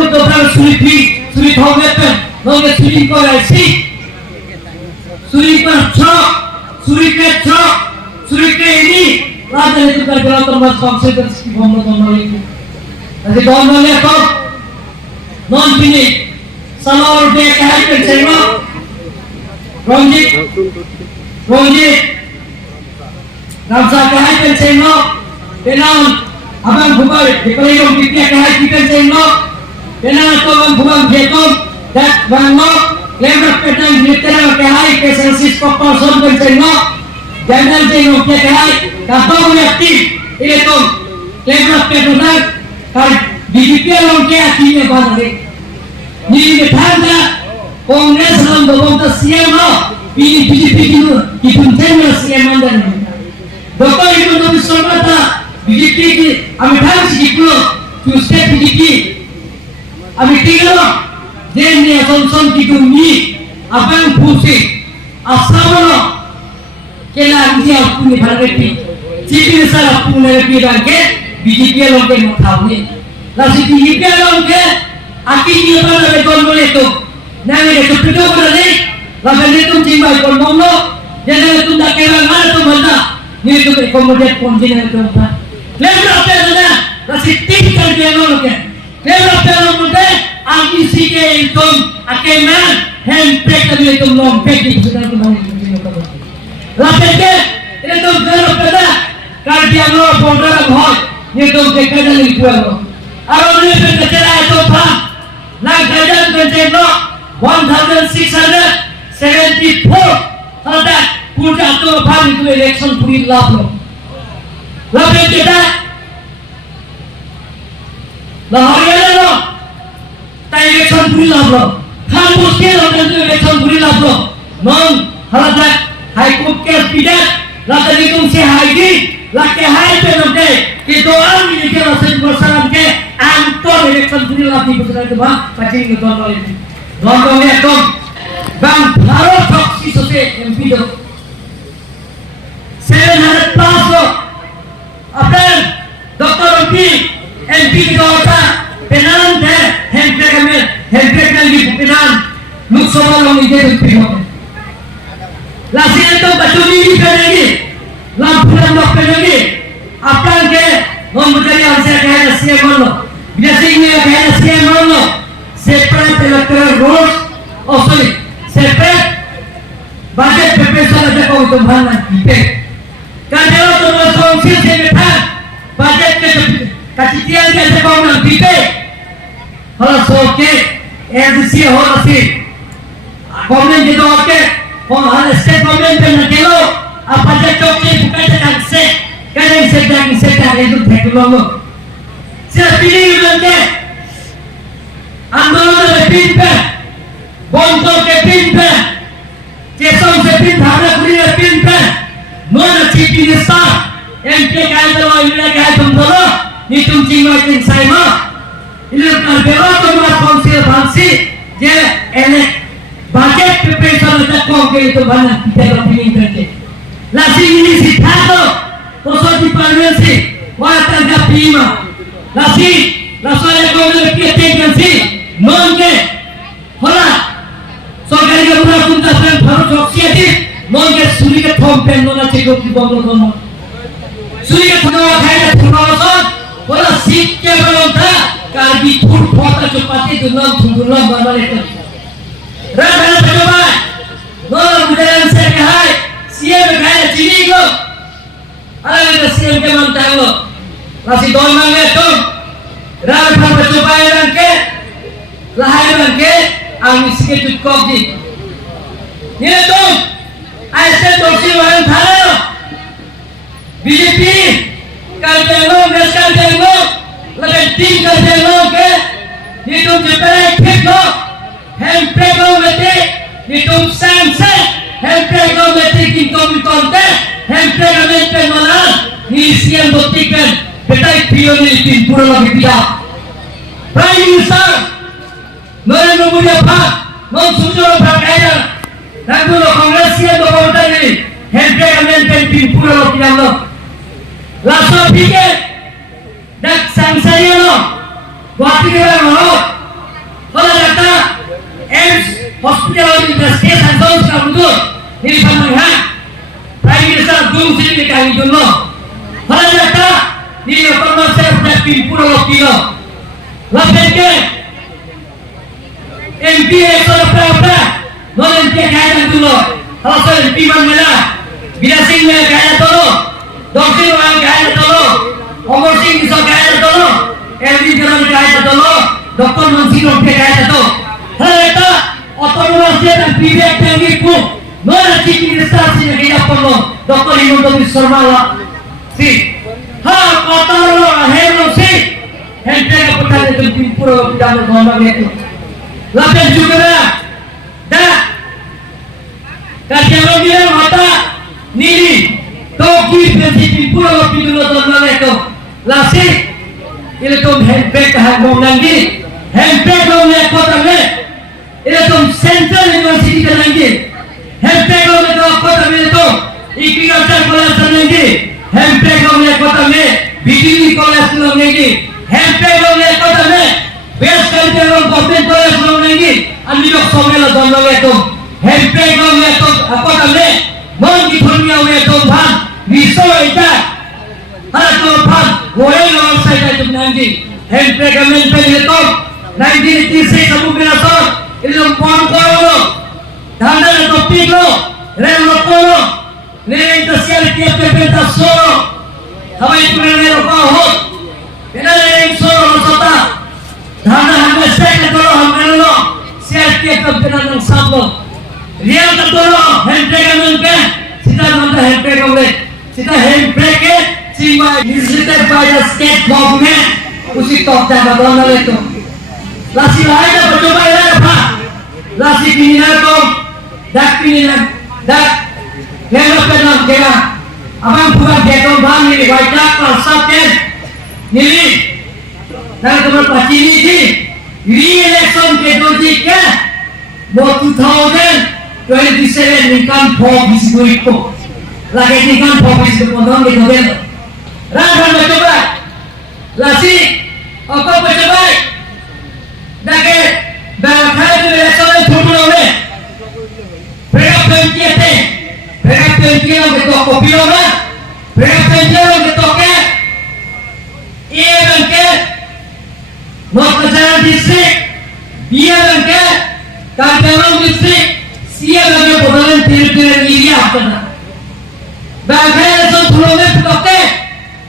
ko to bang suri thong pen no ke suri ko lai si suri ka chok suri ke ini raja itu kan kalau termas bangsa dan ski bomba itu jadi bomba le ko non pini salor de kahai pen chema Ronjit Ramsa kahai pen chema Tenang abang bubar dipelihong pikir kahai kita chema Tenang to bang bubang jekom dat bang mo lembrak petang literal kahai ke sensis person pen chema jangan chema ke kahai kapau yakti ile to lembrak petang kar digital ke akine banare ni thanda Congress हम लोगों का सीएम हो बीजेपी की पुंचेन सीएम अंदर डॉक्टर इनको विश्वास था बीजेपी की अमिताभ जी को स्टेट बीजेपी अमितिलो जेन ने असंसन की दुनी अपन फूसी असावलो केला इंडिया पुने भारती चीफ मिनिस्टर पुने की रंगे बीजेपी लोग के मुताबिक लासी बीजेपी लोग के आकी की बारे में बोले तो Nami itu video berani, lalu itu cuma ikon mono, jadi itu tak kira mana tu mana, ni itu kemudian konjiner itu apa? Lepas apa tu masih tipikal dia orang ke? Lepas apa orang muda, ambisi ke itu, akeman, handbrake tadi itu lompek di sekitar rumah itu. Lepas itu kalau pada kalau dia orang bodoh boy, ni itu kerja ni buat. Orang ni kerja itu apa? Nak kerja kerja 1674 ada puja to bhang itu election puri laplo labe kita lahariya lo ta election puri laplo khan muskil ho itu election puri laplo non halada high court case pidat lata nitum se haidi lake hai pe node ki doan ni ke rasul bersalam ke antor election puri lapli besar itu bang pacing itu ini London itu bang Bharat Toksi sote MP do 700 plus lo apa Dr. MP itu apa penan deh handbrake lagi penan Loksabha lo ini itu penan lasi itu baju ini penan lampuran lo penan apa ke nombor dari answer kayak CM lo biasa ini kayak CM lo separate electoral rolls separate budget preparation aja kau itu mana kita kalau tu kongsi sebentar budget ke kacitian aja kau nak kita kalau soke LDC orang sih government itu oke kalau state government pernah kelo apa aja cokli bukan sedang set kadang sedang itu teknologi siapa pilih nanti आंदोलन के पिन पे बोंतो के पिन पे केसम से पिन धारापुरी के पिन पे नॉन चीफ मिनिस्टर एमपी का दवा इला का तुम बोलो ni तुम चिंगा चिंग साइमा इले का बेवा तो मा काउंसिल भांसी जे एने बजट प्रिपरेशन तक को के तो बना तेरा पिन करके लासी ini सिद्धांत तो सोची परमेंसी वाता का पीमा लासी लासोले को ने के Tennessee non ke hola sorkari ke pura kunta pen Bharat Toksi ati non ke suri ke thom pen nona chego ki bondo kono suri ke thoma khaida thoma son hola sit ke balonta karbi thur phota chopati dunam thungulam banale to rabana bhagwa non budayan se ke hai sia ke khaida chini ko ala ke sia ke manta lo lasi don mange to rabana chopayan ke lahir lagi angin sedikit cukup di ini tuh ऐसे दोषी वाले थाने बीजेपी करते लोग देश करते लोग लगे टीम करते लोग के ये तुम जितने ठीक हो हम प्रेमो बेटे ये तुम सांसे हम प्रेमो बेटे की तुम करते हम प्रेमो बेटे मना ये सीएम दोस्ती कर बेटा इतियो ने तीन पूरा लगे दिया प्राइम मिनिस्टर नरेंद्र मोदी अपना नॉन सुजोर भागाया Nagulo Kongresnya berkata ini, hendak ambil pimpin lo tidak lo, langsung pikir, dak sang saya lo, buat kita lo, hospital in the state and those come to Nilpamangha, Prime Minister Dung Sini kami dulu. Halajata ni lepas saya dah Puro kilo. Lepas ke MP esok apa? Non MP kaya dulu. Kalau saya MP mana? Bila sing kaya dulu, Dokter orang kaya dulu, Omar Singh bisa kaya dulu, Elvin Jalan kaya dulu, Dokter Mansir orang kaya dulu. Halajata otonomi dan pihak yang itu. Mana Chief Minister sini kaya perlu Dr. Himanta Sharma si kotor hero si hentai kepada itu Puro tidak bergabung itu lapan juga dah kajian dia mata nili toki prinsip Puro tidak bergabung itu lasi itu hentai kehagum lagi hentai kau kota ni itu Central University lagi hentai kau kota ni itu agriculture college lagi hentai kota ni BTV college lagi hentai kota ni West Cultural Government College lagi anjing somela dono itu hentai kota ni mungkin dunia itu bang bisa itu harus bang boleh orang saya itu nanti hentai kami itu 1986 kamu berasal itu pon koro dana itu pilo relo koro Neng tersiar tiap pentas solo, kami punya nero kahut, kena neng solo masota, dana hamil saya ketolo hamil lo, siar tiap pentas neng sablo, riang ketolo hentai kami kita nanti hentai kami, kita hentai ke, cuma visited by the state government, usi top jaga doang itu, lasi lain apa coba ya apa, lasi pinihan kom, dak pinihan, dak Lewat dalam kira, abang bukan beton bang ini wajah kalsatnya, nili, dan kemudian pasti ini re-election kedoji ke, mau 2027 nikah pobis itu, lagi nikah pobis itu potong gitu kan, rakan mencoba, lasi, apa mencoba, dake, berkali election itu boleh, berapa penjete. Mereka penjual ke toko piona, mereka penjual ke toko, iya bangke, mau kerjaan distrik, dia bangke, kantorong distrik, siapa bangke bodohan tiru-tiru ini apa nak? Bangke langsung turunnya ke toko,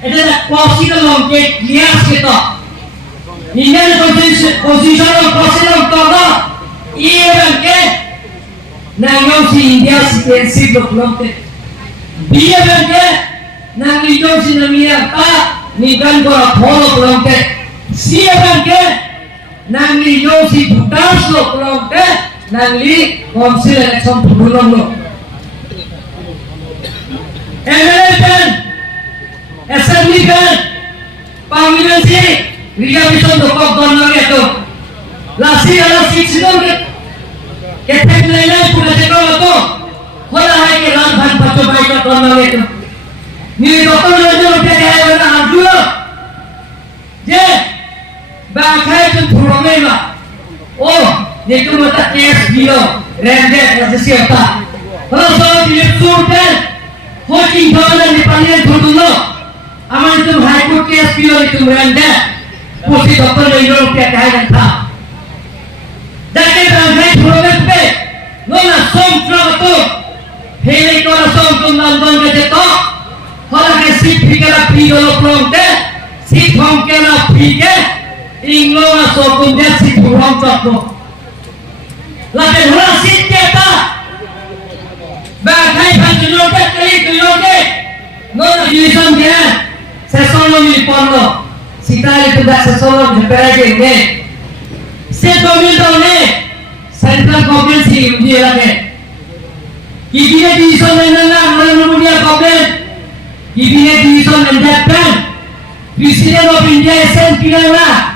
itu nak posisi dalam ke lias kita, ini posisi dalam toko, iya bangke. Nangau si India si pensi berkelompok, dia bangke, nangau si namanya apa, nikan kora polo kelompok, siapa bangke, nangau si Bhutan lo kelompok, nangli konsil election pemulung lo, MLA kan, Assembly kan, panggilan si, dia bisa dokok donor itu, lasi ala si sidang Ketek lain pun ada kalau kalau hari ke lahan batu baik atau mana itu, ni doktor lagi kita ada orang dulu, je, bagai itu problem lah, oh, ni tu mata kes bio, rendet rasa siapa, kalau soal dia surden, coaching jalan di panian dulu, aman itu high court kes bio itu rendet, posisi doktor lagi kita ada tak. Jadi bangkai program pe, nona somtra tu, hele kora somtra nandon ke jeto, kalau ke sip fikir pidol program, sip hongkela fikir, inglo na sokun dia sip program tu. Lalu orang sip kita, bangkai panjang ke kali tu nona division dia, sesuatu ni pono, sitari tu dah sesuatu berperagi ni. State government ने central government से मुझे लगे कितने division लेना नरेंद्र मोदी government कितने division mendatang President of India SNP लेना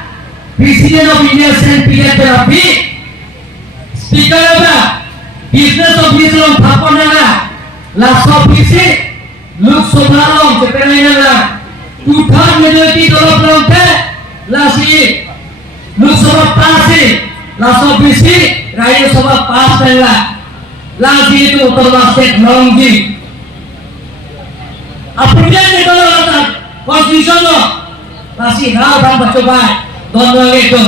President of India SNP terapi Speaker apa Business Officer of Thapon लेना Last Officer Lok Sabha लोग जब लेना 2/3 majority दोनों लोग थे last Lok Sabha passé, la Sobisi, Raya Sabha pass kailah. Langsung itu Uttar State Longji. Appropriate itu loh Constitution loh. Masih hal dan percobaan. Dondong itu.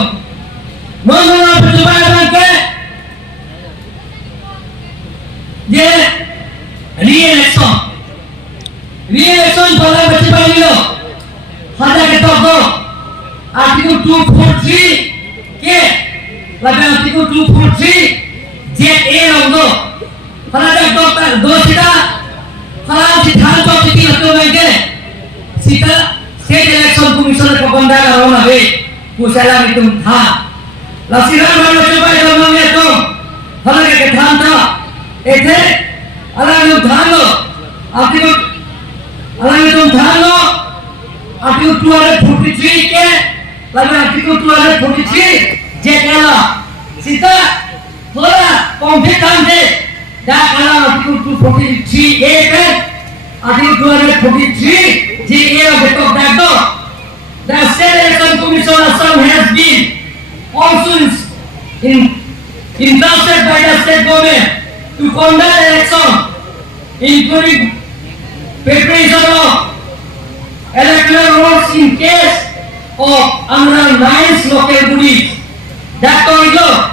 Mengenai percobaan bangke. Dia re-election. Re-election pada percobaan itu. Hanya kita tahu. Artikel 243 ke. Lalu artikel 243 ZA loh. Kalau ada dokter dosita. Kalau si thang top itu atau bangke. Sita State Election Commission को बंदा करो ना बे कुशला में तुम था लसीरा में चुपा जो मंगे तुम हमारे के थान था ऐसे अलग तुम थान लो आपकी तो अलग तुम थान लो आपकी तो 243 के लगे आपकी तो 243 जे कहला सीता थोड़ा कॉम्प्लीट काम दे दा कहला आपकी तो 243 ए पे आपकी तो 243 GA of the top that door. The State Election Commission Assam has been also entrusted by the state government to conduct election, including preparation of electoral rolls in case of under 9 local bodies. That corridor,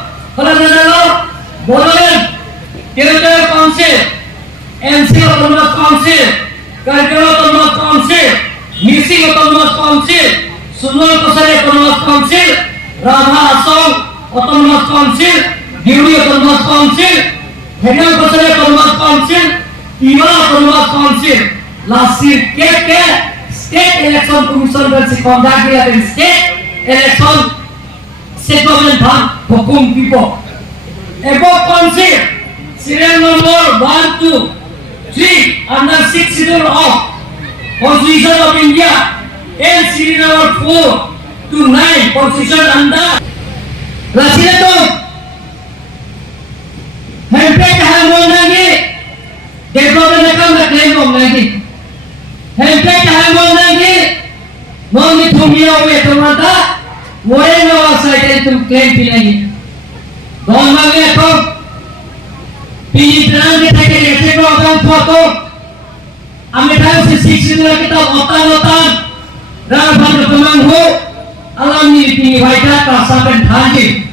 Bodoland, Territorial Council, MC Autonomous Council, Karikal Autonomous Council, Missing Autonomous Council, Sunwal Kosari Autonomous Council, Radha Assam Autonomous Council, Diuri Autonomous Council, Henal Kosari Autonomous Council, Iwa Autonomous Council. Last year, State Election Commission will conduct the state election state government for whom people. Above council, serial number 1, 2, 3 under 6 schedule of Constitution of India and serial number 4 to 9 Constitution under Rasile to Hempek Hamon lagi development account na claim of lagi Hempek Hamon lagi mau ditumia oleh tomata boleh nawa saya itu claim lagi don lagi aku Pinjaman kita kerja program foto, kami tahu sisi kita otan-otan, dalam hal pemangku, alam ini tinggi baiklah tersapen haji.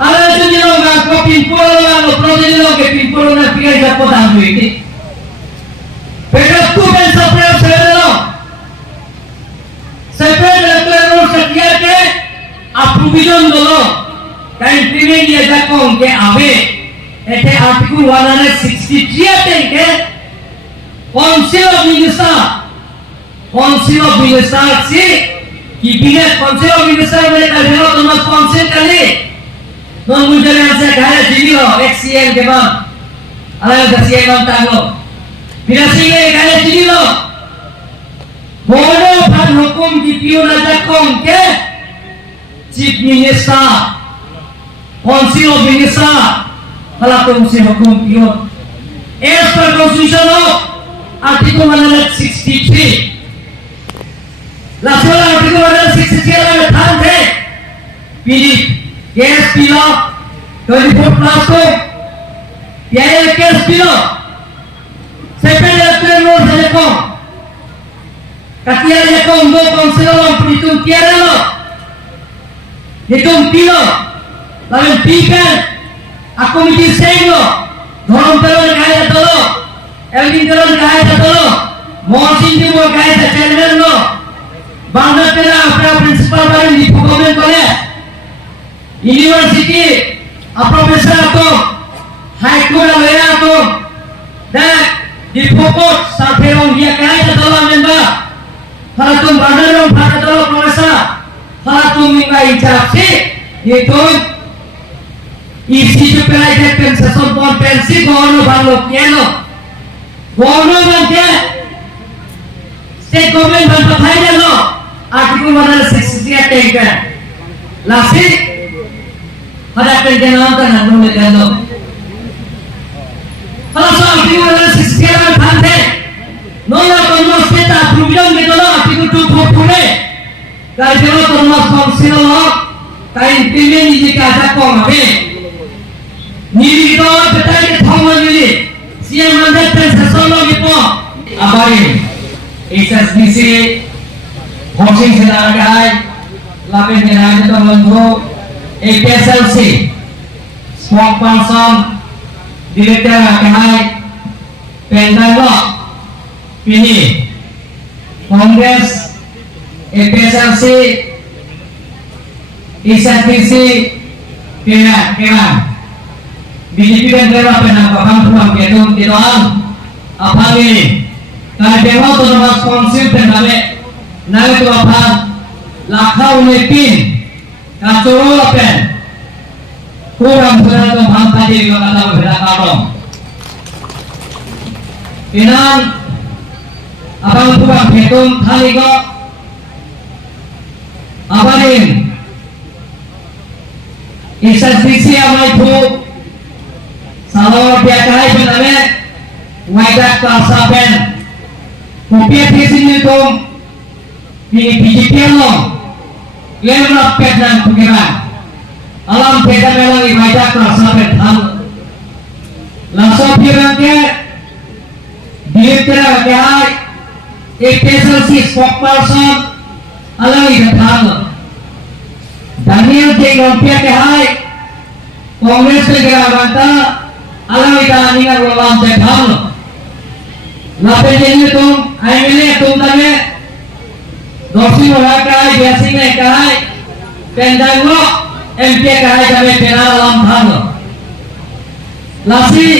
Alam itu juga nggak kau pimpul, nggak proses juga ke pimpul nggak pikir dapat tahu ini. Beda tu ben seperti saya lepas sekian ke, approvision dulu, kain pilih dia jakong ke abe. Itu artikel 163 ke Council of Minister si Cabinet Council of Minister mereka jelas Thomas Council kali mengujarkan saya kaya sini loh XCM ke bang alam XCM bang tahu bila sini kaya sini loh bodoh pan hukum DPU Raja Kong ke Chief Minister Council of Minister kalau tuh mesti hukum pion. As per Constitution of Article 163. Laksana Article 163 adalah tante. Pilih gas pilo 24 plus ko. Piaya gas pilo. Sepen electoral roll saja ko. Katiar saja ko untuk konsel lo perhitung tiada lo. Hitung pilo. Lalu pikan. Aku mikir saya ধরম তেলের গায়ে তোলো এলডিন তেলের গায়ে তোলো মহসিন দিব গায়ে চেয়ারম্যান লো বাংলা তেলা আপনার প্রিন্সিপাল বাড়ি লিখু গভর্নমেন্ট কলেজ ইউনিভার্সিটি প্রফেসর আতো হাইকোর্ট লয়া আতো দেখ ডিপোকট সাফেরং দিয়া গায়ে তোলো মেম্বার ফালা তুম বাংলারং ফালা তোলো প্রফেসর ফালা তুম মিঙ্গা ইচাপসি itu isi supaya ada pensasi kompensi gono balok piano gono bangke state government bantu thailand lo artikel 163 tengka lasi ada pengenalan tanah lo megalo kalau soal artikel 163 bangke nola kono state approval gitu lo artikel 240 kalau kono konsil lo kain pilih di kaca kong abe Nili itu betul di thoma nili. Siang mandat dan sesolo gitu. Abari, SSBC, Hosing sedang agak lapin kenal itu menunggu APSLC, spokesperson, direktur agak Pendalo, ini Kongres, APSLC, SSBC, kena. BJP dan Dewa penangkapan pulang gedung di doang apa ini? Karena Dewa tu nama sponsor dan nama tu apa? Lakau nepin, kacau apa? Kurang benar tu bang tadi kalau kata berbeda kalau. Inan abang pulang gedung kali kok apa ini? SSBC amai tu Salor biakai bename wadah kasapen kopiah di sini tuh ini BJP lo lemah pedan pengiran alam pedan melalui wadah kasapen hal langsung pirangke direktur agak APSLC spokesperson alami hal Daniel J. Rompia kehai Kongres negara banta alam ita ninga rolam cekal, lapen jenis tum, ayamile tum tame, dosi orang kai, biasi ne kai, pendang lo, MP kai tame penal alam thang, lasi,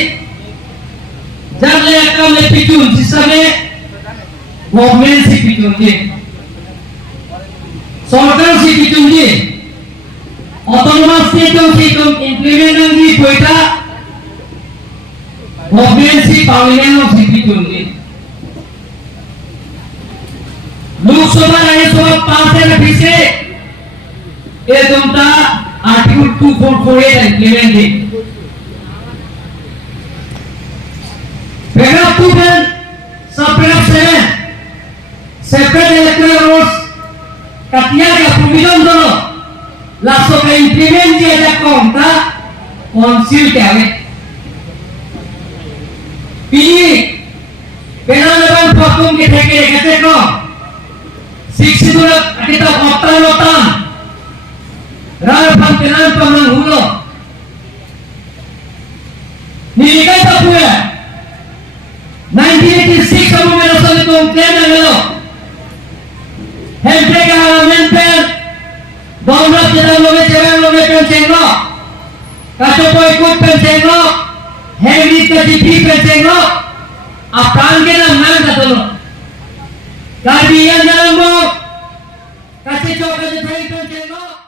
jangan lekam lepitun, sisame, government si pitun je, सरकार si pitun je, autonomous state si tum implement di poita Provinsi Pawingan Sipitun Loksaभा राज्यसभा पास है पीछे ये तुमटा आर्टिकल 2448 इम्प्लीमेंट है पैराग्राफ 2 में सब पैराग्राफ 7 separate electoral rules कतिया का प्रोविजन दोनों लास्ट में इम्प्लीमेंट किया जाता होता काउंसिल क्या है Pilih penanaman vakum kita kira kata ko siksi durak kita otan rara pantenan pamang hulo nilikai tak punya 1986 kamu merasa itu klaim yang hempe kahal memper baulat jalan lobe pencenglo kacau ikut pencenglo Henry KDP pencenglo, apaan kita mana satu? Kalian jalan mau kasih coba kasih pencenglo.